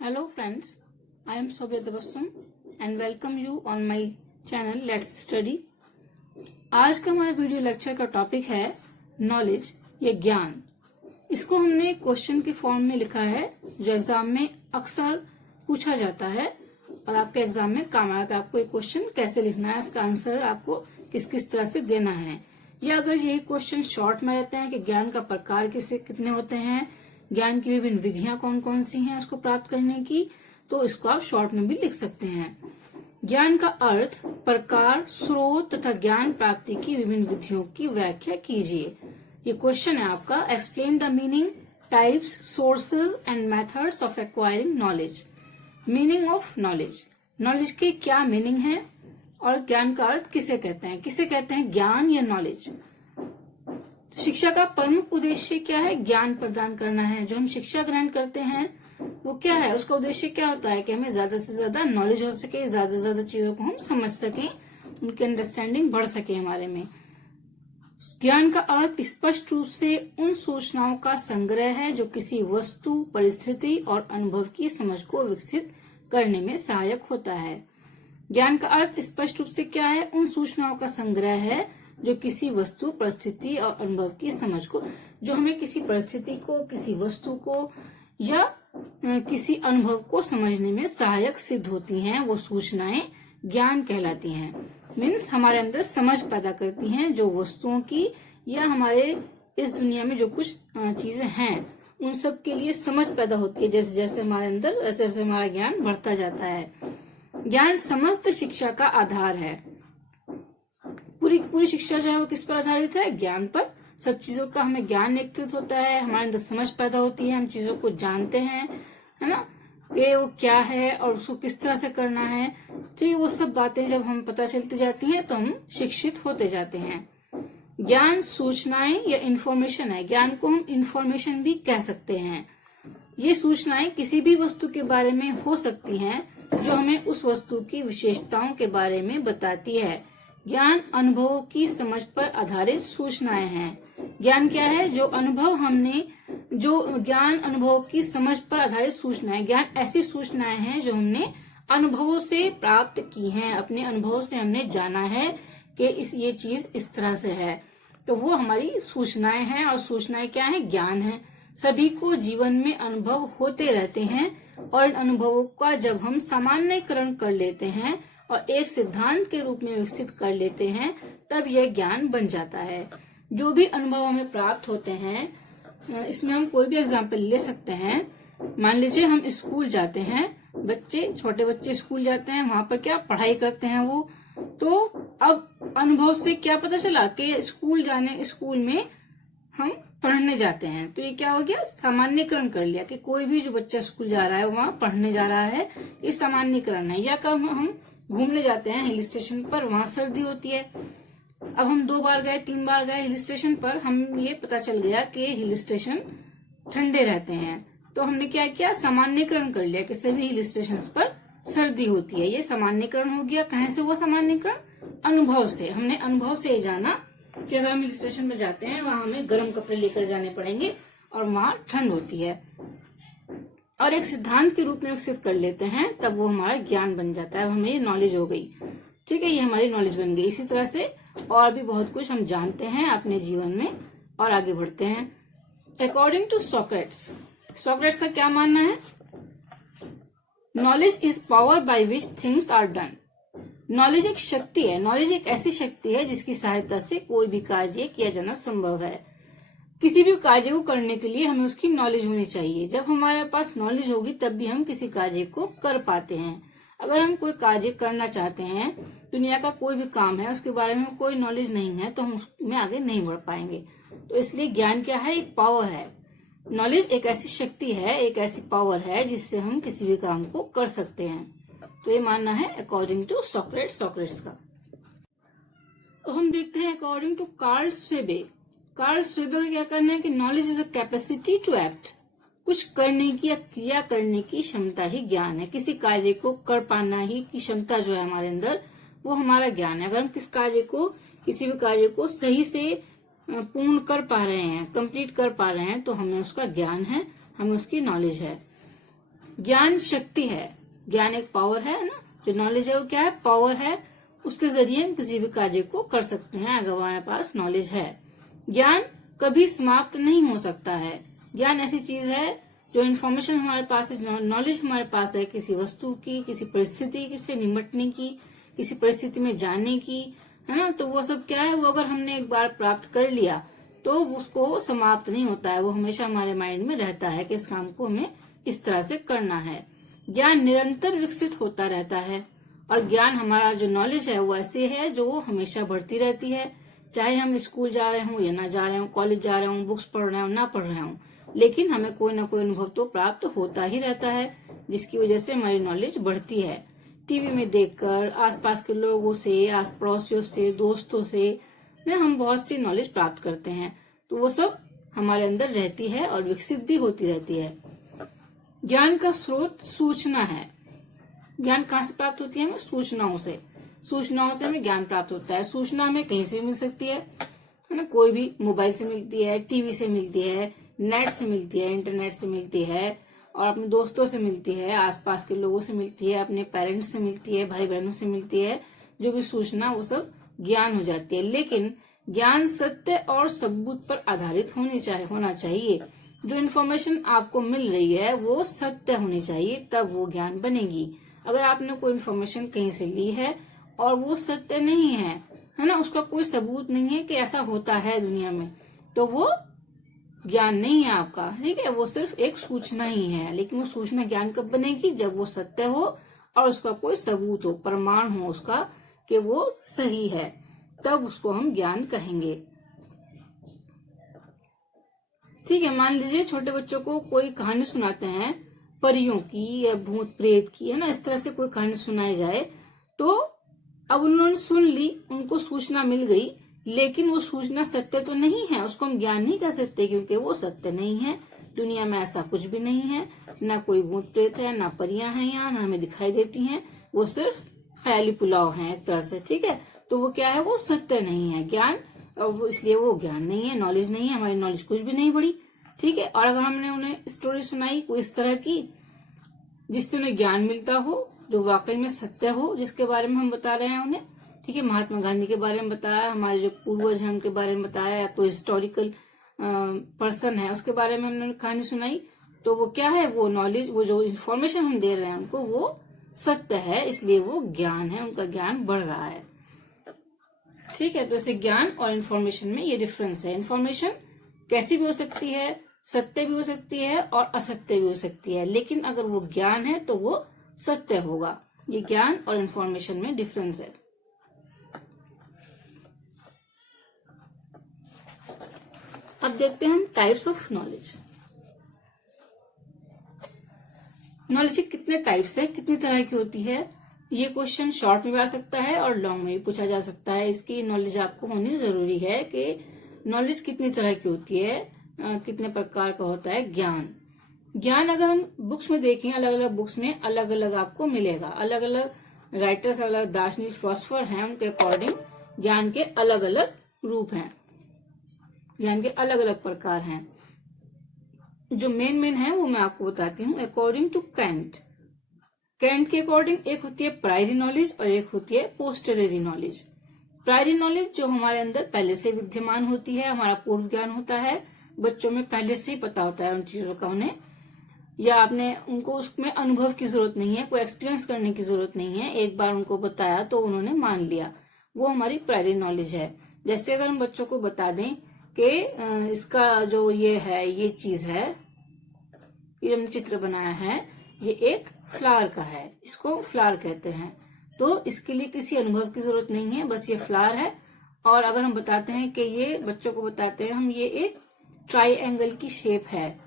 Hello friends, I am Sobya Tabassum and welcome you on my channel Let's Study। आज का हमारा video lecture का topic है knowledge या ज्ञान। इसको हमने क्वेश्चन के फॉर्म में लिखा है जो एग्जाम में अक्सर पूछा जाता है और आपके एग्जाम में काम आएगा। आपको ये क्वेश्चन कैसे लिखना है, इसका आंसर आपको किस किस तरह से देना है। या अगर यही क्वेश्चन शॉर्ट में रहते हैं कि ज्ञान का प्रकार कितने होते हैं, ज्ञान की विभिन्न विधियां कौन कौन सी हैं उसको प्राप्त करने की, तो इसको आप शॉर्ट में भी लिख सकते हैं। ज्ञान का अर्थ, प्रकार, स्रोत तथा ज्ञान प्राप्ति की विभिन्न विधियों की व्याख्या कीजिए। ये क्वेश्चन है आपका। Explain the meaning, types, sources and methods of acquiring knowledge. Meaning of knowledge, knowledge के क्या मीनिंग है और ज्ञान का अर्थ किसे कहते हैं, किसे कहते हैं ज्ञान या नॉलेज। शिक्षा का प्रमुख उद्देश्य क्या है? ज्ञान प्रदान करना है। जो हम शिक्षा ग्रहण करते हैं वो क्या है, उसका उद्देश्य क्या होता है कि हमें ज्यादा से ज्यादा नॉलेज हो सके, ज्यादा से ज्यादा चीजों को हम समझ सकें, उनकी अंडरस्टैंडिंग बढ़ सके हमारे में। ज्ञान का अर्थ स्पष्ट रूप से उन सूचनाओं का संग्रह है जो किसी वस्तु, परिस्थिति और अनुभव की समझ को विकसित करने में सहायक होता है। ज्ञान का अर्थ स्पष्ट रूप से क्या है? उन सूचनाओं का संग्रह है जो किसी वस्तु, परिस्थिति और अनुभव की समझ को, जो हमें किसी परिस्थिति को, किसी वस्तु को या किसी अनुभव को समझने में सहायक सिद्ध होती हैं, वो सूचनाएं ज्ञान कहलाती हैं। मीन्स हमारे अंदर समझ पैदा करती हैं जो वस्तुओं की या हमारे इस दुनिया में जो कुछ चीजें हैं उन सब के लिए समझ पैदा होती है। जैसे जैसे हमारे अंदर वैसे वैसे हमारा ज्ञान बढ़ता जाता है। ज्ञान समस्त शिक्षा का आधार है। पूरी शिक्षा जो है वो किस पर आधारित है? ज्ञान पर। सब चीजों का हमें ज्ञान एकत्रित होता है, हमारे अंदर समझ पैदा होती है, हम चीजों को जानते हैं, है ना, कि वो क्या है और उसको किस तरह से करना है। तो ये वो सब बातें जब हम पता चलती जाती हैं तो हम शिक्षित होते जाते हैं। ज्ञान सूचनाएं या इंफॉर्मेशन है। ज्ञान को हम इंफॉर्मेशन भी कह सकते हैं। ये सूचनाएं किसी भी वस्तु के बारे में हो सकती हैं जो हमें उस वस्तु की विशेषताओं के बारे में बताती है। ज्ञान अनुभवों की समझ पर आधारित सूचनाएं हैं। ज्ञान क्या है? जो ज्ञान अनुभव की समझ पर आधारित सूचनाएं। ज्ञान ऐसी सूचनाएं हैं जो हमने अनुभवों से प्राप्त की हैं, अपने अनुभव से हमने जाना है कि ये चीज इस तरह से है, तो वो हमारी सूचनाएं हैं। और सूचनाएं क्या है? ज्ञान है। सभी को जीवन में अनुभव होते रहते हैं और इन अनुभवों का जब हम सामान्यीकरण कर लेते हैं और एक सिद्धांत के रूप में विकसित कर लेते हैं तब यह ज्ञान बन जाता है। जो भी अनुभव हमें प्राप्त होते हैं, इसमें हम कोई भी एग्जाम्पल ले सकते हैं। मान लीजिए हम स्कूल जाते हैं, छोटे बच्चे स्कूल जाते हैं, वहां पर क्या पढ़ाई करते हैं वो, तो अब अनुभव से क्या पता चला कि स्कूल में हम पढ़ने जाते हैं, तो ये क्या हो गया? सामान्यीकरण कर लिया कि कोई भी जो बच्चा स्कूल जा रहा है वहाँ पढ़ने जा रहा है, ये सामान्यीकरण है। या कब हम घूमने जाते हैं हिल स्टेशन पर, वहां सर्दी होती है, अब हम 2 बार गए 3 बार गए हिल स्टेशन पर, हम ये पता चल गया कि हिल स्टेशन ठंडे रहते हैं, तो हमने क्या किया? सामान्यीकरण कर लिया कि सभी हिल स्टेशन पर सर्दी होती है। ये सामान्यीकरण हो गया। कहाँ से हुआ सामान्यीकरण? अनुभव से। हमने अनुभव से ही जाना कि अगर हम हिल स्टेशन में जाते हैं वहां हमें गर्म कपड़े लेकर जाने पड़ेंगे और वहां ठंड होती है, और एक सिद्धांत के रूप में विकसित कर लेते हैं, तब वो हमारा ज्ञान बन जाता है, हमें नॉलेज हो गई। ठीक है, ये हमारी नॉलेज बन गई। इसी तरह से और भी बहुत कुछ हम जानते हैं अपने जीवन में और आगे बढ़ते हैं। अकॉर्डिंग टू सॉक्रेट्स का क्या मानना है? Knowledge is power by which things are done. Knowledge एक शक्ति है। नॉलेज एक ऐसी शक्ति है जिसकी सहायता से कोई भी कार्य किया जाना संभव है। किसी भी कार्य को करने के लिए हमें उसकी नॉलेज होनी चाहिए। जब हमारे पास नॉलेज होगी तब भी हम किसी कार्य को कर पाते हैं। अगर हम कोई कार्य करना चाहते हैं, दुनिया का कोई भी काम है, उसके बारे में कोई नॉलेज नहीं है, तो हम उसमें आगे नहीं बढ़ पाएंगे। तो इसलिए ज्ञान क्या है? एक पावर है। नॉलेज एक ऐसी शक्ति है, एक ऐसी पावर है जिससे हम किसी भी काम को कर सकते हैं। तो ये मानना है अकॉर्डिंग टू सॉक्रेट्स का। तो हम देखते हैं अकॉर्डिंग टू कार्ल स्वेबे का क्या कहना है कि knowledge is a capacity to act. कुछ करने की या क्रिया करने की क्षमता ही ज्ञान है। किसी कार्य को कर पाना ही की क्षमता जो है हमारे अंदर, वो हमारा ज्ञान है। अगर हम किसी भी कार्य को सही से पूर्ण कर पा रहे हैं, कंप्लीट कर पा रहे हैं, तो हमें उसका ज्ञान है, हमें उसकी नॉलेज है। ज्ञान शक्ति है, ज्ञान एक पावर है ना, जो नॉलेज है वो क्या है, पावर है। उसके जरिए हम किसी भी कार्य को कर सकते हैं अगर हमारे पास नॉलेज है। ज्ञान कभी समाप्त नहीं हो सकता है। ज्ञान ऐसी चीज है, जो इन्फॉर्मेशन हमारे पास है, नॉलेज हमारे पास है किसी वस्तु की, किसी परिस्थिति से निपटने की, किसी परिस्थिति में जाने की, है ना, तो वो सब क्या है, वो अगर हमने एक बार प्राप्त कर लिया तो उसको समाप्त नहीं होता है, वो हमेशा हमारे माइंड में रहता है कि इस काम को हमें इस तरह से करना है। ज्ञान निरंतर विकसित होता रहता है, और ज्ञान हमारा जो नॉलेज है वो ऐसे है जो हमेशा बढ़ती रहती है, चाहे हम स्कूल जा रहे हों या ना जा रहे हों, कॉलेज जा रहे हों, बुक्स पढ़ रहे हों, ना पढ़ रहे हों, लेकिन हमें कोई ना कोई अनुभव तो प्राप्त होता ही रहता है, जिसकी वजह से हमारी नॉलेज बढ़ती है। टीवी में देखकर, आसपास के लोगों से, आस पड़ोसियों से, दोस्तों से हम बहुत सी नॉलेज प्राप्त करते हैं, तो वो सब हमारे अंदर रहती है और विकसित भी होती रहती है। ज्ञान का स्रोत सूचना है। ज्ञान कहाँ से प्राप्त होती है? हमें सूचनाओं से। सूचनाओं से हमें ज्ञान प्राप्त होता है। सूचना हमें कहीं से मिल सकती है ना, कोई भी, मोबाइल से मिलती है, टीवी से मिलती है, नेट से मिलती है, इंटरनेट से मिलती है, और अपने दोस्तों से मिलती है, आसपास के लोगों से मिलती है, अपने पेरेंट्स से मिलती है, भाई बहनों से मिलती है। जो भी सूचना वो सब ज्ञान हो जाती है। लेकिन ज्ञान सत्य और सबूत पर आधारित होना चाहिए। जो इन्फॉर्मेशन आपको मिल रही है वो सत्य होनी चाहिए, तब वो ज्ञान बनेगी। अगर आपने कोई इन्फॉर्मेशन कहीं से ली है और वो सत्य नहीं है ना, उसका कोई सबूत नहीं है कि ऐसा होता है दुनिया में, तो वो ज्ञान नहीं है आपका, ठीक है, वो सिर्फ एक सूचना ही है। लेकिन वो सूचना ज्ञान कब बनेगी? जब वो सत्य हो और उसका कोई सबूत हो, प्रमाण हो उसका कि वो सही है, तब उसको हम ज्ञान कहेंगे। ठीक है, मान लीजिए छोटे बच्चों को कोई कहानी सुनाते हैं, परियों की या भूत प्रेत की, है ना, इस तरह से कोई कहानी सुनाई जाए, तो अब उन्होंने सुन ली, उनको सूचना मिल गई, लेकिन वो सूचना सत्य तो नहीं है, उसको हम ज्ञान नहीं कह सकते, क्योंकि वो सत्य नहीं है। दुनिया में ऐसा कुछ भी नहीं है, ना कोई भूत प्रेत है, ना परियां हैं यहाँ, ना हमें दिखाई देती हैं, वो सिर्फ ख्याली पुलाव है एक तरह से, ठीक है। तो वो क्या है? वो सत्य नहीं है ज्ञान, और इसलिए वो ज्ञान नहीं है, नॉलेज नहीं है, हमारी नॉलेज कुछ भी नहीं बढ़ी, ठीक है। और अगर हमने उन्हें स्टोरी सुनाई कोई इस तरह की जिससे उन्हें ज्ञान मिलता हो, जो वाकई में सत्य हो, जिसके बारे में हम बता रहे हैं उन्हें, ठीक है, महात्मा गांधी के बारे में बताया, हमारे जो पूर्वज हैं उनके बारे में बताया, या कोई हिस्टोरिकल पर्सन है उसके बारे में हमने कहानी सुनाई, तो वो क्या है? वो नॉलेज, वो जो इन्फॉर्मेशन हम दे रहे हैं उनको, वो सत्य है, इसलिए वो ज्ञान है, उनका ज्ञान बढ़ रहा है, ठीक है। तो इसे ज्ञान और इन्फॉर्मेशन में ये डिफरेंस है। इन्फॉर्मेशन कैसी भी हो सकती है, सत्य भी हो सकती है और असत्य भी हो सकती है, लेकिन अगर वो ज्ञान है तो वो सत्य होगा। ये ज्ञान और इन्फॉर्मेशन में डिफरेंस है। अब देखते हैं हम टाइप्स ऑफ नॉलेज। नॉलेज के कितने टाइप्स है, कितनी तरह की होती है, ये क्वेश्चन शॉर्ट में भी आ सकता है और लॉन्ग में भी पूछा जा सकता है। इसकी नॉलेज आपको होनी जरूरी है कि नॉलेज कितनी तरह की होती है, कितने प्रकार का होता है ज्ञान। ज्ञान अगर हम बुक्स में देखें, अलग अलग बुक्स में अलग अलग आपको मिलेगा, अलग अलग राइटर्स, अलग दार्शनिक फिलोसफर हैं, उनके अकॉर्डिंग ज्ञान के अलग अलग रूप हैं, ज्ञान के अलग अलग प्रकार हैं। जो मेन है वो मैं आपको बताती हूँ। अकॉर्डिंग टू कैंट के अकॉर्डिंग एक होती है प्रायरी नॉलेज और एक होती है पोस्टेरियरी नॉलेज। प्रायरी नॉलेज जो हमारे अंदर पहले से विद्यमान होती है, हमारा पूर्व ज्ञान होता है, बच्चों में पहले से ही पता होता है उन चीजों का उन्हें, या आपने उनको उसमें अनुभव की जरूरत नहीं है, कोई एक्सपीरियंस करने की जरूरत नहीं है, एक बार उनको बताया तो उन्होंने मान लिया, वो हमारी प्रायरी नॉलेज है। जैसे अगर हम बच्चों को बता दें कि इसका जो ये है, ये चीज है, ये हमने चित्र बनाया है, ये एक फ्लावर का है, इसको फ्लावर कहते हैं, तो इसके लिए किसी अनुभव की जरूरत नहीं है, बस ये फ्लावर है। और अगर हम बताते हैं कि ये, बच्चों को बताते हैं हम, ये एक ट्राइएंगल की शेप है,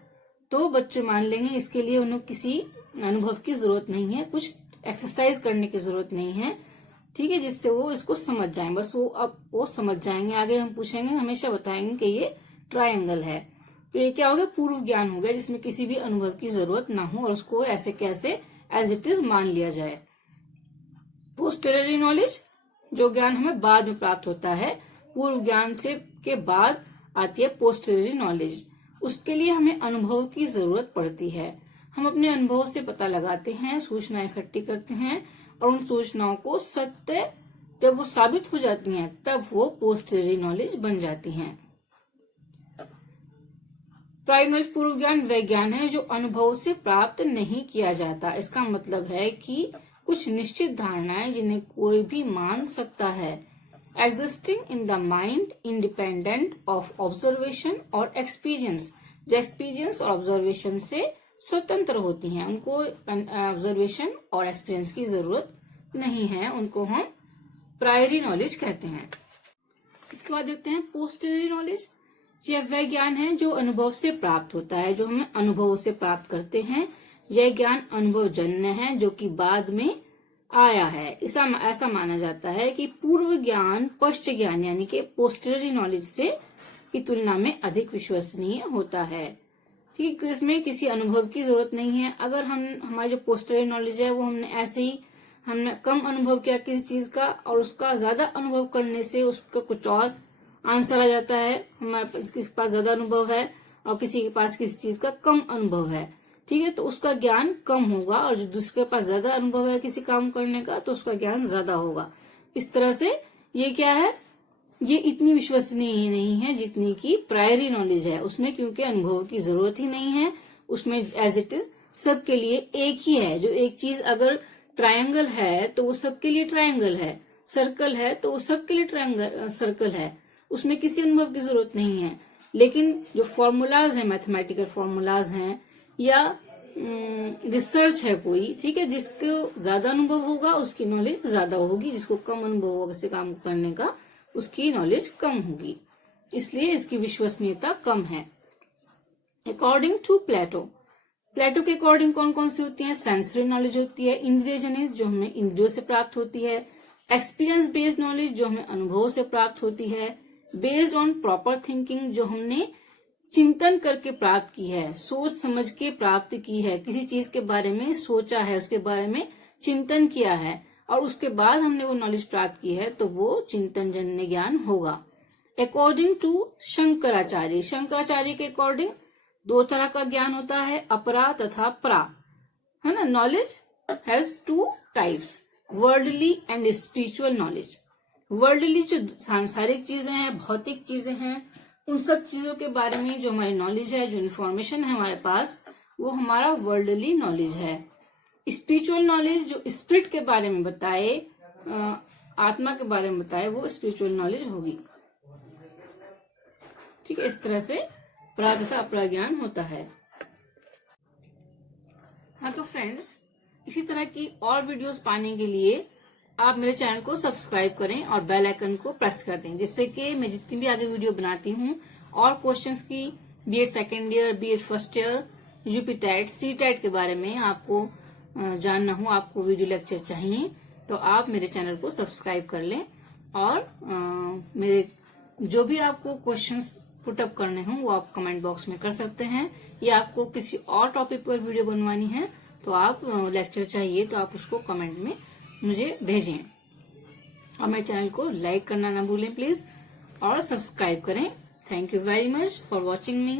तो बच्चे मान लेंगे, इसके लिए उन्हें किसी अनुभव की जरूरत नहीं है, कुछ एक्सरसाइज करने की जरूरत नहीं है, ठीक है, जिससे वो इसको समझ जाएं, बस वो अब वो समझ जाएंगे। आगे हम पूछेंगे, हमेशा बताएंगे कि ये ट्राइएंगल है, तो ये क्या हो गया? पूर्व ज्ञान हो गया, जिसमें किसी भी अनुभव की जरूरत ना हो और उसको ऐसे कैसे एज इट इज मान लिया जाए। पोस्टेरियरी नॉलेज, जो ज्ञान हमें बाद में प्राप्त होता है, पूर्व ज्ञान से के बाद आती है पोस्टेरियरी नॉलेज, उसके लिए हमें अनुभव की जरूरत पड़ती है। हम अपने अनुभव से पता लगाते हैं, सूचनाएं इकट्ठी करते हैं और उन सूचनाओं को सत्य जब वो साबित हो जाती हैं तब वो पोस्टेरियरी नॉलेज बन जाती हैं। प्राइमरी नॉलेज पूर्व ज्ञान वह ज्ञान है जो अनुभव से प्राप्त नहीं किया जाता। इसका मतलब है कि कुछ निश्चित धारणाएं जिन्हें कोई भी मान सकता है, existing in the mind independent of observation और एक्सपीरियंस, जो एक्सपीरियंस और ऑब्जर्वेशन से स्वतंत्र होती हैं, उनको ऑब्जर्वेशन और एक्सपीरियंस की जरूरत नहीं है, उनको हम प्रायरी नॉलेज कहते हैं। इसके बाद देखते हैं पोस्टेरियरी नॉलेज। यह वह ज्ञान है जो अनुभव से प्राप्त होता है, जो हम अनुभव से प्राप्त करते हैं। यह ज्ञान अनुभवजन्य है जो कि बाद में आया है। ऐसा माना जाता है कि पूर्व ज्ञान पश्च ज्ञान यानी कि पोस्टेरियरी नॉलेज से की तुलना में अधिक विश्वसनीय होता है। ठीक है, इसमें किसी अनुभव की जरूरत नहीं है। अगर हमारी जो पोस्टेरियरी नॉलेज है वो हमने कम अनुभव किया किसी चीज का और उसका ज्यादा अनुभव करने से उसका कुछ और आंसर आ जाता है। हमारे किसी के पास ज्यादा अनुभव है और किसी के पास किसी चीज का कम अनुभव है, ठीक है, तो उसका ज्ञान कम होगा और जो दूसरे के पास ज्यादा अनुभव है किसी काम करने का तो उसका ज्ञान ज्यादा होगा। इस तरह से ये क्या है, ये इतनी विश्वसनीय नहीं है जितनी की प्रायरी नॉलेज है। उसमें क्योंकि अनुभव की जरूरत ही नहीं है, उसमें एज इट इज सबके लिए एक ही है। जो एक चीज अगर ट्रायंगल है तो वो सबके लिए ट्रायंगल है, सर्कल है तो वो सबके लिए सर्कल है, उसमें किसी अनुभव की जरूरत नहीं है। लेकिन जो फॉर्मूलाज है, मैथमेटिकल फॉर्मूलाज हैं या रिसर्च है कोई, ठीक है, जिसको ज्यादा अनुभव होगा उसकी नॉलेज ज्यादा होगी, जिसको कम अनुभव होगा किसी काम करने का उसकी नॉलेज कम होगी, इसलिए इसकी विश्वसनीयता कम है। अकॉर्डिंग टू प्लेटो के अकॉर्डिंग कौन कौन सी होती है? सेंसरी नॉलेज होती है, इंद्रिय जनित जो हमें इंद्रियों से प्राप्त होती है, एक्सपीरियंस बेस्ड नॉलेज जो हमें अनुभव से प्राप्त होती है, बेस्ड ऑन प्रॉपर थिंकिंग जो हमने चिंतन करके प्राप्त की है, सोच समझ के प्राप्त की है, किसी चीज के बारे में सोचा है, उसके बारे में चिंतन किया है और उसके बाद हमने वो नॉलेज प्राप्त की है तो वो चिंतन जन्य ज्ञान होगा। अकॉर्डिंग टू शंकराचार्य के अकॉर्डिंग दो तरह का ज्ञान होता है, अपरा तथा परा, है ना। Knowledge has two types, worldly and spiritual knowledge. Worldly जो सांसारिक चीजें हैं, भौतिक चीजें हैं, उन सब चीजों के बारे में जो हमारी नॉलेज है, जो इन्फॉर्मेशन है हमारे पास, वो हमारा वर्ल्डली नॉलेज है। स्पिरिचुअल नॉलेज जो स्पिरिट के बारे में बताए, आत्मा के बारे में बताए, वो स्पिरिचुअल नॉलेज होगी। ठीक है, इस तरह से परा तथा अपरा ज्ञान होता है। हाँ तो फ्रेंड्स, इसी तरह की और वीडियोस पाने के लिए आप मेरे चैनल को सब्सक्राइब करें और बेल आइकन को प्रेस कर दें, जिससे कि मैं जितनी भी आगे वीडियो बनाती हूँ और क्वेश्चंस की B Ed second year, B Ed first year, UP TET, C TET के बारे में आपको जानना हो, आपको वीडियो लेक्चर चाहिए तो आप मेरे चैनल को सब्सक्राइब कर लें और मेरे जो भी आपको क्वेश्चंस पुटअप करने हों वो आप कमेंट बॉक्स में कर सकते हैं, या आपको किसी और टॉपिक पर वीडियो बनवानी है तो आप लेक्चर चाहिए तो आप उसको कमेंट में मुझे भेजें। और मेरे चैनल को लाइक करना ना भूलें प्लीज और सब्सक्राइब करें। Thank you very much for watching me.